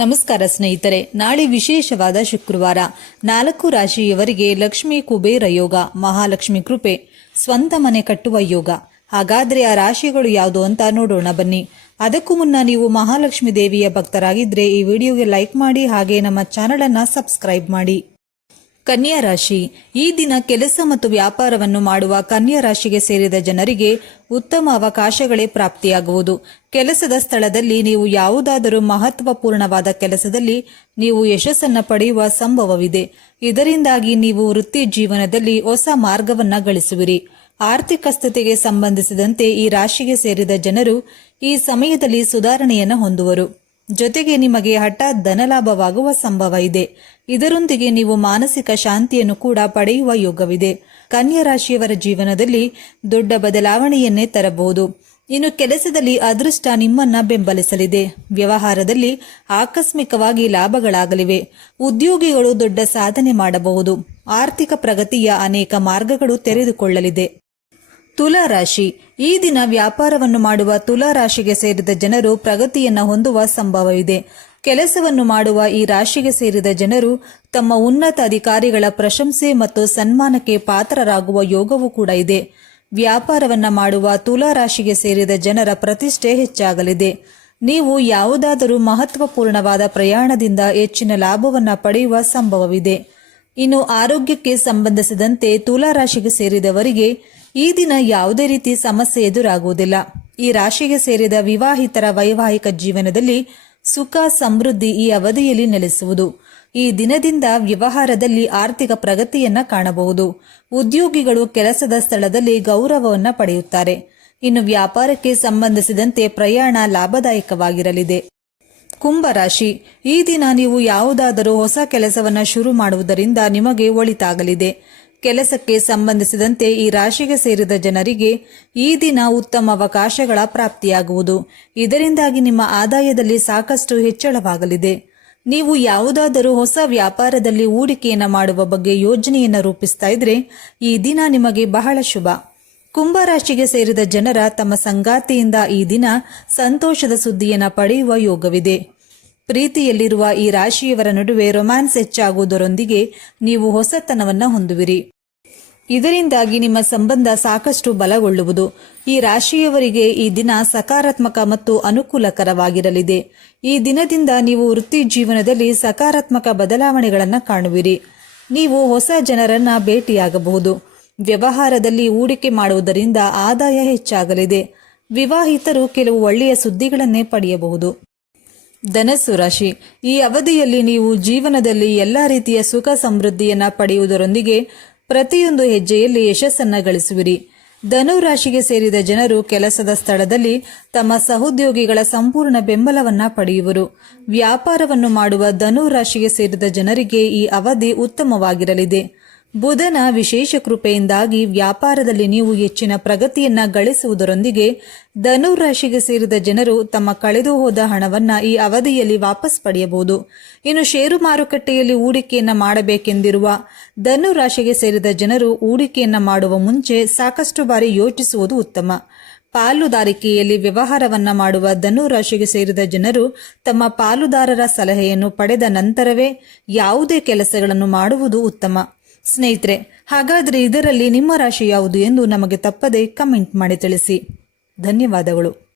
ನಮಸ್ಕಾರ ಸ್ನೇಹಿತರೆ, ನಾಳೆ ವಿಶೇಷವಾದ ಶುಕ್ರವಾರ. ನಾಲ್ಕು ರಾಶಿಯವರಿಗೆ ಲಕ್ಷ್ಮಿ ಕುಬೇರ ಯೋಗ, ಮಹಾಲಕ್ಷ್ಮಿ ಕೃಪೆ, ಸ್ವಂತ ಮನೆ ಕಟ್ಟುವ ಯೋಗ. ಹಾಗಾದ್ರೆ ಆ ರಾಶಿಗಳು ಯಾವುದು ಅಂತ ನೋಡೋಣ ಬನ್ನಿ. ಅದಕ್ಕೂ ಮುನ್ನ ನೀವು ಮಹಾಲಕ್ಷ್ಮಿ ದೇವಿಯ ಭಕ್ತರಾಗಿದ್ರೆ ಈ ವಿಡಿಯೋಗೆ ಲೈಕ್ ಮಾಡಿ ಹಾಗೆ ನಮ್ಮ ಚಾನೆಲ್ ಅನ್ನ ಸಬ್ಸ್ಕ್ರೈಬ್ ಮಾಡಿ. ಕನ್ಯಾ ರಾಶಿ ಈ ದಿನ ಕೆಲಸ ಮತ್ತು ವ್ಯಾಪಾರವನ್ನು ಮಾಡುವ ಕನ್ಯಾ ರಾಶಿಗೆ ಸೇರಿದ ಜನರಿಗೆ ಉತ್ತಮ ಅವಕಾಶಗಳೇ ಪ್ರಾಪ್ತಿಯಾಗುವುದು. ಕೆಲಸದ ಸ್ಥಳದಲ್ಲಿ ನೀವು ಯಾವುದಾದರೂ ಮಹತ್ವಪೂರ್ಣವಾದ ಕೆಲಸದಲ್ಲಿ ನೀವು ಯಶಸ್ಸನ್ನು ಪಡೆಯುವ ಸಂಭವವಿದೆ. ಇದರಿಂದಾಗಿ ನೀವು ವೃತ್ತಿ ಜೀವನದಲ್ಲಿ ಹೊಸ ಮಾರ್ಗವನ್ನು ಗಳಿಸುವಿರಿ. ಆರ್ಥಿಕ ಸ್ಥಿತಿಗೆ ಸಂಬಂಧಿಸಿದಂತೆ ಈ ರಾಶಿಗೆ ಸೇರಿದ ಜನರು ಈ ಸಮಯದಲ್ಲಿ ಸುಧಾರಣೆಯನ್ನು ಹೊಂದುವರು. ಜೊತೆಗೆ ನಿಮಗೆ ಹಠಾತ್ ಧನಲಾಭವಾಗುವ ಸಂಭವ ಇದೆ. ಇದರೊಂದಿಗೆ ನೀವು ಮಾನಸಿಕ ಶಾಂತಿಯನ್ನು ಕೂಡ ಪಡೆಯುವ ಯೋಗವಿದೆ. ಕನ್ಯಾ ರಾಶಿಯವರ ಜೀವನದಲ್ಲಿ ದೊಡ್ಡ ಬದಲಾವಣೆಯನ್ನೇ ತರಬಹುದು. ಇನ್ನು ಕೆಲಸದಲ್ಲಿ ಅದೃಷ್ಟ ನಿಮ್ಮನ್ನ ಬೆಂಬಲಿಸಲಿದೆ. ವ್ಯವಹಾರದಲ್ಲಿ ಆಕಸ್ಮಿಕವಾಗಿ ಲಾಭಗಳಾಗಲಿವೆ. ಉದ್ಯೋಗಿಗಳು ದೊಡ್ಡ ಸಾಧನೆ ಮಾಡಬಹುದು. ಆರ್ಥಿಕ ಪ್ರಗತಿಯ ಅನೇಕ ಮಾರ್ಗಗಳು ತೆರೆದುಕೊಳ್ಳಲಿದೆ. ತುಲಾ ರಾಶಿ. ಈ ದಿನ ವ್ಯಾಪಾರವನ್ನು ಮಾಡುವ ತುಲಾ ರಾಶಿಗೆ ಸೇರಿದ ಜನರು ಪ್ರಗತಿಯನ್ನು ಹೊಂದುವ ಸಂಭವವಿದೆ ಕೆಲಸವನ್ನು ಮಾಡುವ ಈ ರಾಶಿಗೆ ಸೇರಿದ ಜನರು ತಮ್ಮ ಉನ್ನತ ಅಧಿಕಾರಿಗಳ ಪ್ರಶಂಸೆ ಮತ್ತು ಸನ್ಮಾನಕ್ಕೆ ಪಾತ್ರರಾಗುವ ಯೋಗವೂ ಕೂಡ ಇದೆ. ವ್ಯಾಪಾರವನ್ನ ಮಾಡುವ ತುಲಾ ರಾಶಿಗೆ ಸೇರಿದ ಜನರ ಪ್ರತಿಷ್ಠೆ ಹೆಚ್ಚಾಗಲಿದೆ. ನೀವು ಯಾವುದಾದರೂ ಮಹತ್ವಪೂರ್ಣವಾದ ಪ್ರಯಾಣದಿಂದ ಹೆಚ್ಚಿನ ಲಾಭವನ್ನ ಪಡೆಯುವ ಸಂಭವವಿದೆ. ಇನ್ನು ಆರೋಗ್ಯಕ್ಕೆ ಸಂಬಂಧಿಸಿದಂತೆ ತುಲಾ ರಾಶಿಗೆ ಸೇರಿದವರಿಗೆ ಈ ದಿನ ಯಾವುದೇ ರೀತಿ ಸಮಸ್ಯೆ ಎದುರಾಗುವುದಿಲ್ಲ. ಈ ರಾಶಿಗೆ ಸೇರಿದ ವಿವಾಹಿತರ ವೈವಾಹಿಕ ಜೀವನದಲ್ಲಿ ಸುಖ, ಸಮೃದ್ಧಿ ಈ ಅವಧಿಯಲ್ಲಿ ನೆಲೆಸುವುದು. ಈ ದಿನದಿಂದ ವ್ಯವಹಾರದಲ್ಲಿ ಆರ್ಥಿಕ ಪ್ರಗತಿಯನ್ನ ಕಾಣಬಹುದು. ಉದ್ಯೋಗಿಗಳು ಕೆಲಸದ ಸ್ಥಳದಲ್ಲಿ ಗೌರವವನ್ನು ಪಡೆಯುತ್ತಾರೆ. ಇನ್ನು ವ್ಯಾಪಾರಕ್ಕೆ ಸಂಬಂಧಿಸಿದಂತೆ ಪ್ರಯಾಣ ಲಾಭದಾಯಕವಾಗಿರಲಿದೆ. ಕುಂಭರಾಶಿ ಈ ದಿನ ನೀವು ಯಾವುದಾದರೂ ಹೊಸ ಕೆಲಸವನ್ನು ಶುರು ಮಾಡುವುದರಿಂದ ನಿಮಗೆ ಒಳಿತಾಗಲಿದೆ. ಕೆಲಸಕ್ಕೆ ಸಂಬಂಧಿಸಿದಂತೆ ಈ ರಾಶಿಗೆ ಸೇರಿದ ಜನರಿಗೆ ಈ ದಿನ ಉತ್ತಮ ಅವಕಾಶಗಳ ಪ್ರಾಪ್ತಿಯಾಗುವುದು. ಇದರಿಂದಾಗಿ ನಿಮ್ಮ ಆದಾಯದಲ್ಲಿ ಸಾಕಷ್ಟು ಹೆಚ್ಚಳವಾಗಲಿದೆ. ನೀವು ಯಾವುದಾದರೂ ಹೊಸ ವ್ಯಾಪಾರದಲ್ಲಿ ಹೂಡಿಕೆಯನ್ನು ಮಾಡುವ ಬಗ್ಗೆ ಯೋಜನೆಯನ್ನು ರೂಪಿಸ್ತಾ ಇದ್ರೆ ಈ ದಿನ ನಿಮಗೆ ಬಹಳ ಶುಭ. ಕುಂಭರಾಶಿಗೆ ಸೇರಿದ ಜನರ ತಮ್ಮ ಸಂಗಾತಿಯಿಂದ ಈ ದಿನ ಸಂತೋಷದ ಸುದ್ದಿಯನ್ನು ಪಡೆಯುವ ಯೋಗವಿದೆ. ಪ್ರೀತಿಯಲ್ಲಿರುವ ಈ ರಾಶಿಯವರ ನಡುವೆ ರೊಮ್ಯಾನ್ಸ್ ಹೆಚ್ಚಾಗುವುದರೊಂದಿಗೆ ನೀವು ಹೊಸತನವನ್ನ ಹೊಂದುವಿರಿ. ಇದರಿಂದಾಗಿ ನಿಮ್ಮ ಸಂಬಂಧ ಸಾಕಷ್ಟು ಬಲಗೊಳ್ಳುವುದು. ಈ ರಾಶಿಯವರಿಗೆ ಈ ದಿನ ಸಕಾರಾತ್ಮಕ ಮತ್ತು ಅನುಕೂಲಕರವಾಗಿರಲಿದೆ. ಈ ದಿನದಿಂದ ನೀವು ವೃತ್ತಿ ಜೀವನದಲ್ಲಿ ಸಕಾರಾತ್ಮಕ ಬದಲಾವಣೆಗಳನ್ನು ಕಾಣುವಿರಿ. ನೀವು ಹೊಸ ಜನರನ್ನ ಭೇಟಿಯಾಗಬಹುದು. ವ್ಯವಹಾರದಲ್ಲಿ ಹೂಡಿಕೆ ಮಾಡುವುದರಿಂದ ಆದಾಯ ಹೆಚ್ಚಾಗಲಿದೆ. ವಿವಾಹಿತರು ಕೆಲವು ಒಳ್ಳೆಯ ಸುದ್ದಿಗಳನ್ನೇ ಪಡೆಯಬಹುದು. ಧನಸ್ಸು ರಾಶಿ. ಈ ಅವಧಿಯಲ್ಲಿ ನೀವು ಜೀವನದಲ್ಲಿ ಎಲ್ಲ ರೀತಿಯ ಸುಖ ಸಮೃದ್ಧಿಯನ್ನ ಪಡೆಯುವುದರೊಂದಿಗೆ ಪ್ರತಿಯೊಂದು ಹೆಜ್ಜೆಯಲ್ಲಿ ಯಶಸ್ಸನ್ನ ಗಳಿಸುವಿರಿ. ಧನು ರಾಶಿಗೆ ಸೇರಿದ ಜನರು ಕೆಲಸದ ಸ್ಥಳದಲ್ಲಿ ತಮ್ಮ ಸಹೋದ್ಯೋಗಿಗಳ ಸಂಪೂರ್ಣ ಬೆಂಬಲವನ್ನ ಪಡೆಯುವರು. ವ್ಯಾಪಾರವನ್ನು ಮಾಡುವ ಧನು ರಾಶಿಗೆ ಸೇರಿದ ಜನರಿಗೆ ಈ ಅವಧಿ ಉತ್ತಮವಾಗಿರಲಿದೆ. ಬುಧನ ವಿಶೇಷ ಕೃಪೆಯಿಂದಾಗಿ ವ್ಯಾಪಾರದಲ್ಲಿ ನೀವು ಹೆಚ್ಚಿನ ಪ್ರಗತಿಯನ್ನ ಗಳಿಸುವುದರೊಂದಿಗೆ ಧನು ರಾಶಿಗೆ ಸೇರಿದ ಜನರು ತಮ್ಮ ಕಳೆದು ಹೋದ ಹಣವನ್ನ ಈ ಅವಧಿಯಲ್ಲಿ ವಾಪಸ್ ಪಡೆಯಬಹುದು. ಇನ್ನು ಷೇರು ಮಾರುಕಟ್ಟೆಯಲ್ಲಿ ಹೂಡಿಕೆಯನ್ನ ಮಾಡಬೇಕೆಂದಿರುವ ಧನು ರಾಶಿಗೆ ಸೇರಿದ ಜನರು ಹೂಡಿಕೆಯನ್ನ ಮಾಡುವ ಮುಂಚೆ ಸಾಕಷ್ಟು ಬಾರಿ ಯೋಚಿಸುವುದು ಉತ್ತಮ. ಪಾಲುದಾರಿಕೆಯಲ್ಲಿ ವ್ಯವಹಾರವನ್ನ ಮಾಡುವ ಧನು ರಾಶಿಗೆ ಸೇರಿದ ಜನರು ತಮ್ಮ ಪಾಲುದಾರರ ಸಲಹೆಯನ್ನು ಪಡೆದ ನಂತರವೇ ಯಾವುದೇ ಕೆಲಸಗಳನ್ನು ಮಾಡುವುದು ಉತ್ತಮ. ಸ್ನೇಹಿತರೆ ಹಾಗಾದರೆ ಇದರಲ್ಲಿ ನಿಮ್ಮ ರಾಶಿ ಯಾವುದು ಎಂದು ನಮಗೆ ತಪ್ಪದೆ ಕಮೆಂಟ್ ಮಾಡಿ ತಿಳಿಸಿ. ಧನ್ಯವಾದಗಳು.